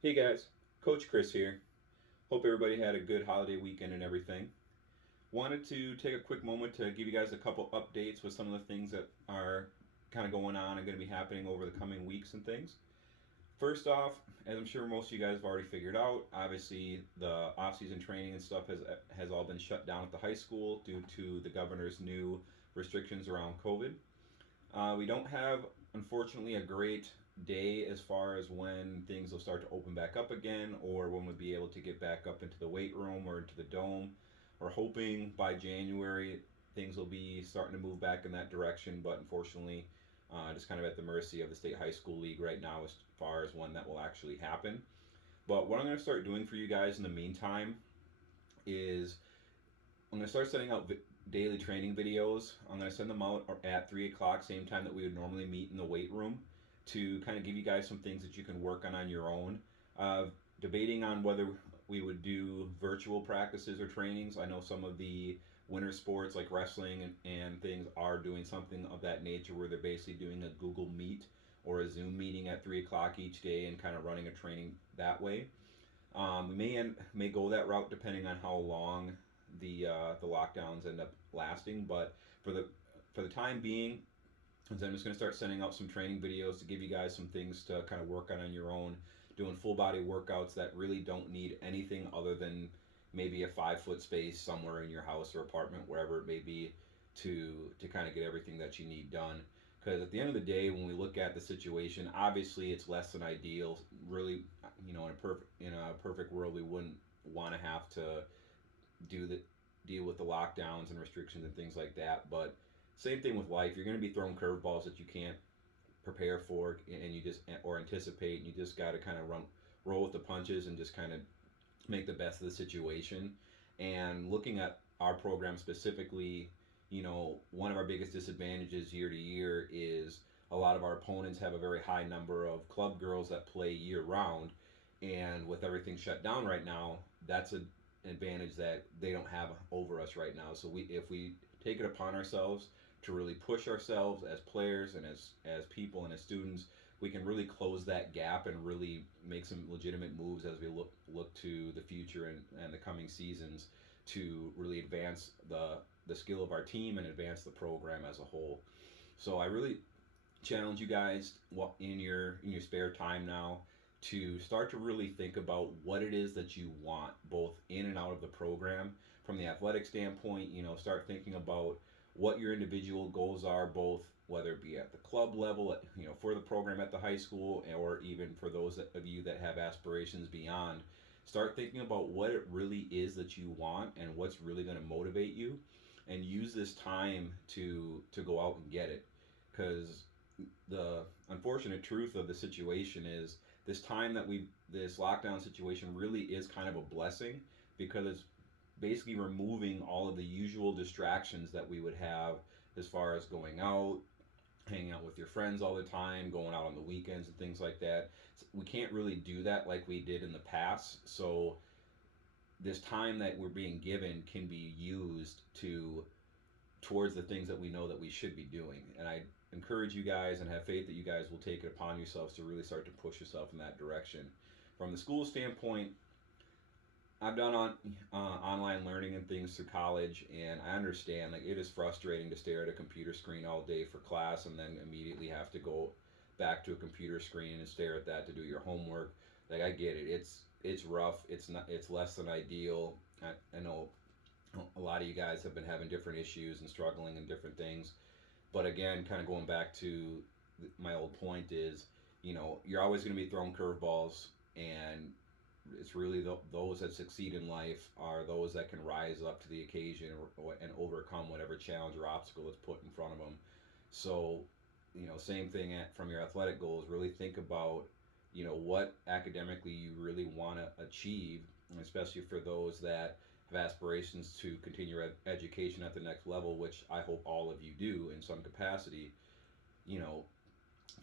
Hey guys, Coach Chris here. Hope everybody had a good holiday weekend and everything. Wanted to take a quick moment to give you guys a couple updates with some of the things that are kind of going on and going to be happening over the coming weeks and things. First off, as I'm sure most of you guys have already figured out, obviously the off-season training and stuff has all been shut down at the high school due to the governor's new restrictions around COVID. We don't have, unfortunately, a great day as far as when things will start to open back up again or when we'll be able to get back up into the weight room or into the dome. We're hoping by January things will be starting to move back in that direction, but unfortunately, just kind of at the mercy of the State High School League right now as far as when that will actually happen. But what I'm going to start doing for you guys in the meantime is I'm going to start sending out daily training videos. I'm going to send them out at 3 o'clock, same time that we would normally meet in the weight room, to kind of give you guys some things that you can work on your own. Debating on whether we would do virtual practices or trainings. I know some of the winter sports like wrestling and things are doing something of that nature where they're basically doing a Google Meet or a Zoom meeting at 3 o'clock each day and kind of running a training that way. We may go that route depending on how long the lockdowns end up lasting. But for the time being, I'm just going to start sending out some training videos to give you guys some things to kind of work on your own, doing full body workouts that really don't need anything other than maybe a 5 foot space somewhere in your house or apartment, wherever it may be, to kind of get everything that you need done. Because at the end of the day, when we look at the situation, obviously it's less than ideal. Really, in a perfect world, we wouldn't want to have to do the deal with the lockdowns and restrictions and things like that. But same thing with life. You're going to be thrown curveballs that you can't prepare for and you just or anticipate, and you just got to kind of roll with the punches and just kind of make the best of the situation. And looking at our program specifically, one of our biggest disadvantages year to year is a lot of our opponents have a very high number of club girls that play year round. And with everything shut down right now, that's an advantage that they don't have over us right now. So if we take it upon ourselves to really push ourselves as players and as people and as students, we can really close that gap and really make some legitimate moves as we look to the future and the coming seasons to really advance the skill of our team and advance the program as a whole. So I really challenge you guys in your spare time now to start to really think about what it is that you want both in and out of the program from the athletic standpoint. Start thinking about what your individual goals are, both whether it be at the club level, for the program at the high school, or even for those of you that have aspirations beyond. Start thinking about what it really is that you want and what's really going to motivate you, and use this time to go out and get it. Because the unfortunate truth of the situation is this lockdown situation really is kind of a blessing, because it's basically removing all of the usual distractions that we would have as far as going out, hanging out with your friends all the time, going out on the weekends and things like that. We can't really do that like we did in the past. So this time that we're being given can be used towards the things that we know that we should be doing. And I encourage you guys and have faith that you guys will take it upon yourselves to really start to push yourself in that direction. From the school standpoint, I've done online learning and things through college, and I understand like it is frustrating to stare at a computer screen all day for class and then immediately have to go back to a computer screen and stare at that to do your homework. Like I get it. It's rough. It's less than ideal. I know a lot of you guys have been having different issues and struggling in different things, but again, kind of going back to my old point is, you're always going to be thrown curveballs, and it's really those that succeed in life are those that can rise up to the occasion and overcome whatever challenge or obstacle is put in front of them. So, same thing from your athletic goals. Really think about, what academically you really want to achieve, especially for those that have aspirations to continue education at the next level, which I hope all of you do in some capacity. You know,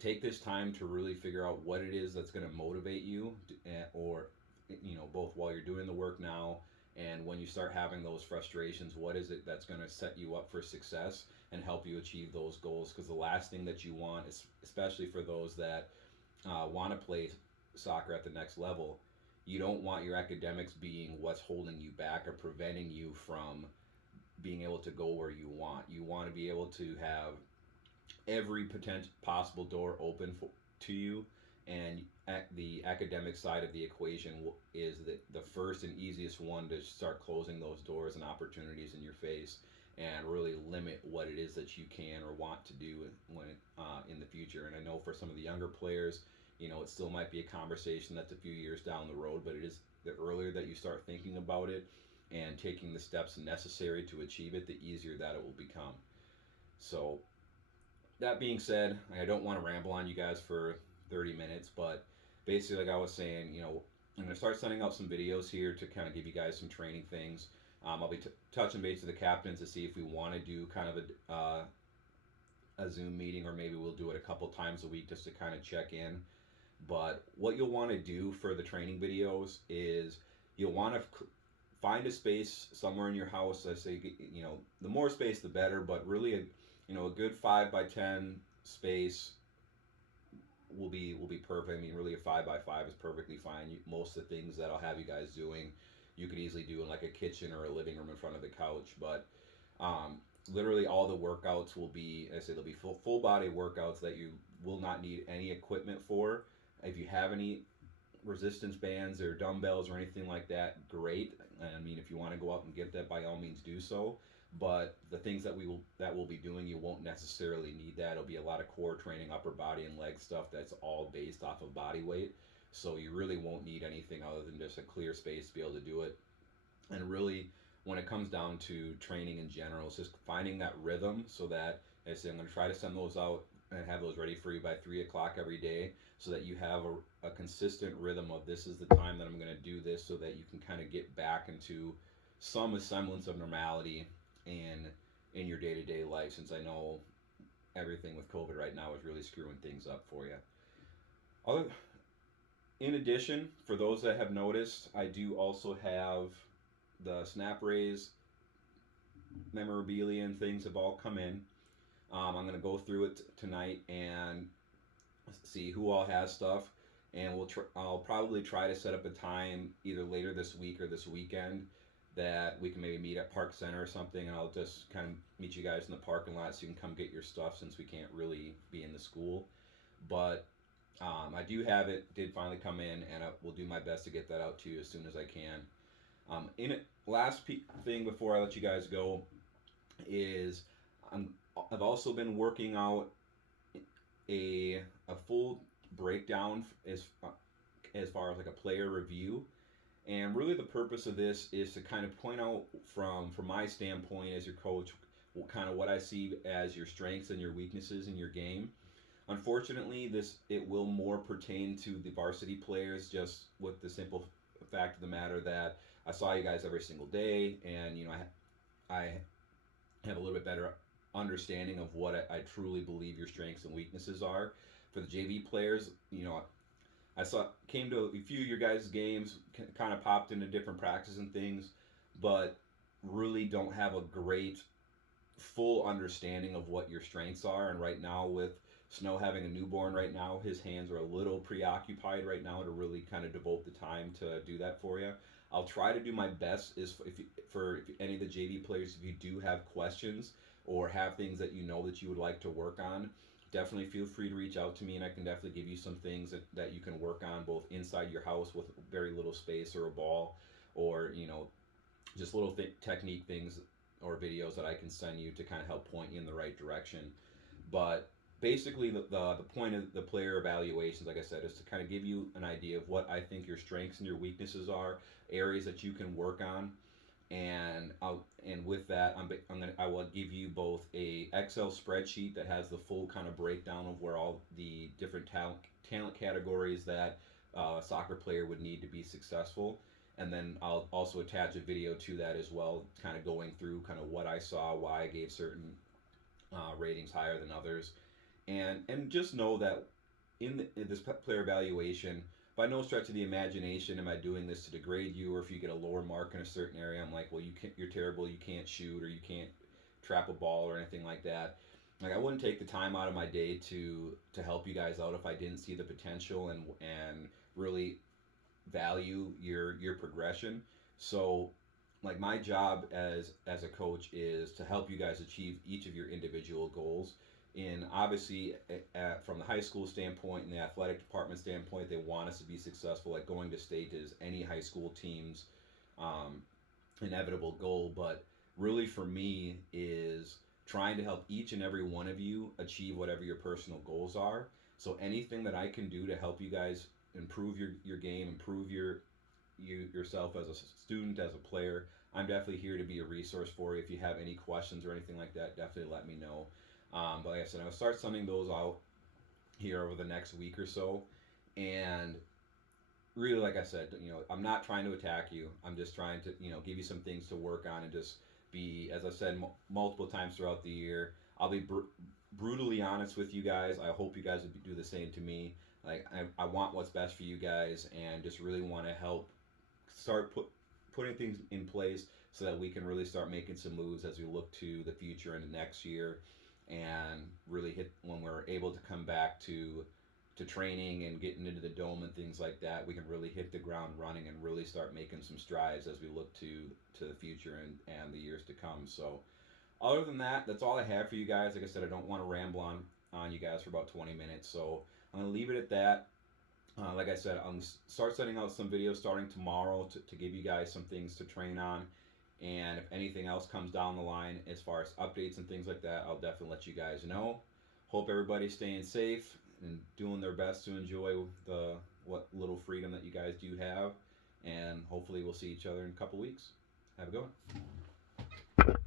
take this time to really figure out what it is that's going to motivate you, or both while you're doing the work now and when you start having those frustrations, what is it that's going to set you up for success and help you achieve those goals? Because the last thing that you want is, especially for those that want to play soccer at the next level, you don't want your academics being what's holding you back or preventing you from being able to go where you want. You want to be able to have every potential possible door open to you, and the academic side of the equation is the first and easiest one to start closing those doors and opportunities in your face, and really limit what it is that you can or want to do when in the future. And I know for some of the younger players, it still might be a conversation that's a few years down the road, but it is the earlier that you start thinking about it and taking the steps necessary to achieve it, the easier that it will become. So that being said, I don't want to ramble on you guys for 30 minutes, but basically, like I was saying, I'm going to start sending out some videos here to kind of give you guys some training things. I'll be touching base with the captains to see if we want to do kind of a Zoom meeting, or maybe we'll do it a couple times a week just to kind of check in. But what you'll want to do for the training videos is you'll want to find a space somewhere in your house. I say, the more space the better, but really a good 5x10 space will be perfect. I mean, really a 5x5 is perfectly fine. Most of the things that I'll have you guys doing, you could easily do in like a kitchen or a living room in front of the couch. But literally all the workouts will be, I say, they'll be full body workouts that you will not need any equipment for. If you have any resistance bands or dumbbells or anything like that, great. I mean, if you want to go out and get that, by all means do so. But the things that we'll be doing, you won't necessarily need that. It'll be a lot of core training, upper body and leg stuff that's all based off of body weight. So you really won't need anything other than just a clear space to be able to do it. And really, when it comes down to training in general, it's just finding that rhythm, so that, as I say, I'm going to try to send those out and have those ready for you by 3 o'clock every day, so that you have a consistent rhythm of, this is the time that I'm going to do this, so that you can kind of get back into some semblance of normality in your day-to-day life, since I know everything with COVID right now is really screwing things up for you. In addition, for those that have noticed, I do also have the SnapRaise memorabilia and things have all come in. I'm going to go through it tonight and see who all has stuff, and I'll probably try to set up a time either later this week or this weekend that we can maybe meet at Park Center or something, and I'll just kind of meet you guys in the parking lot so you can come get your stuff, since we can't really be in the school. But I do have it, did finally come in, and I will do my best to get that out to you as soon as I can. Last thing before I let you guys go is I've also been working out a full breakdown as far as like a player review. And really the purpose of this is to kind of point out from my standpoint as your coach, kind of what I see as your strengths and your weaknesses in your game. Unfortunately, it will more pertain to the varsity players, just with the simple fact of the matter that I saw you guys every single day, and I have a little bit better understanding of what I truly believe your strengths and weaknesses are. For the JV players, I came to a few of your guys' games, kind of popped into different practices and things, but really don't have a great full understanding of what your strengths are. And right now, with Snow having a newborn right now, his hands are a little preoccupied right now to really kind of devote the time to do that for you. I'll try to do my best. For any of the JV players, if you do have questions or have things that that you would like to work on, definitely feel free to reach out to me, and I can definitely give you some things that you can work on, both inside your house with very little space or a ball, or just little technique things or videos that I can send you to kind of help point you in the right direction. But basically, the point of the player evaluations, like I said, is to kind of give you an idea of what I think your strengths and your weaknesses are, areas that you can work on. And with that, I will give you both a Excel spreadsheet that has the full kind of breakdown of where all the different talent categories that a soccer player would need to be successful, and then I'll also attach a video to that as well, kind of going through kind of what I saw, why I gave certain ratings higher than others, and just know that in this player evaluation, by no stretch of the imagination am I doing this to degrade you, or if you get a lower mark in a certain area, I'm like, well, you're terrible, you can't shoot, or you can't trap a ball or anything like that. like I wouldn't take the time out of my day to help you guys out if I didn't see the potential and really value your progression. So like my job as a coach is to help you guys achieve each of your individual goals. And obviously, from the high school standpoint and the athletic department standpoint, they want us to be successful. Like going to state is any high school team's um, inevitable goal. But really, for me, is trying to help each and every one of you achieve whatever your personal goals are. So anything that I can do to help you guys improve your game, improve yourself as a student, as a player, I'm definitely here to be a resource for you. If you have any questions or anything like that, definitely let me know. But like I said, I'll start sending those out here over the next week or so. And really, like I said, I'm not trying to attack you. I'm just trying to, give you some things to work on and just be, as I said multiple times throughout the year, I'll be brutally honest with you guys. I hope you guys would do the same to me. Like, I want what's best for you guys and just really want to help start putting things in place so that we can really start making some moves as we look to the future and the next year and really hit when we're able to come back to training and getting into the dome and things like that, we can really hit the ground running and really start making some strides as we look to the future and the years to come. So other than that, that's all I have for you guys. Like I said, I don't want to ramble on you guys for about 20 minutes. So I'm going to leave it at that. Like I said, I'm start sending out some videos starting tomorrow to give you guys some things to train on. And if anything else comes down the line as far as updates and things like that, I'll definitely let you guys know. Hope everybody's staying safe and doing their best to enjoy the what little freedom that you guys do have. And hopefully we'll see each other in a couple weeks. Have a good one.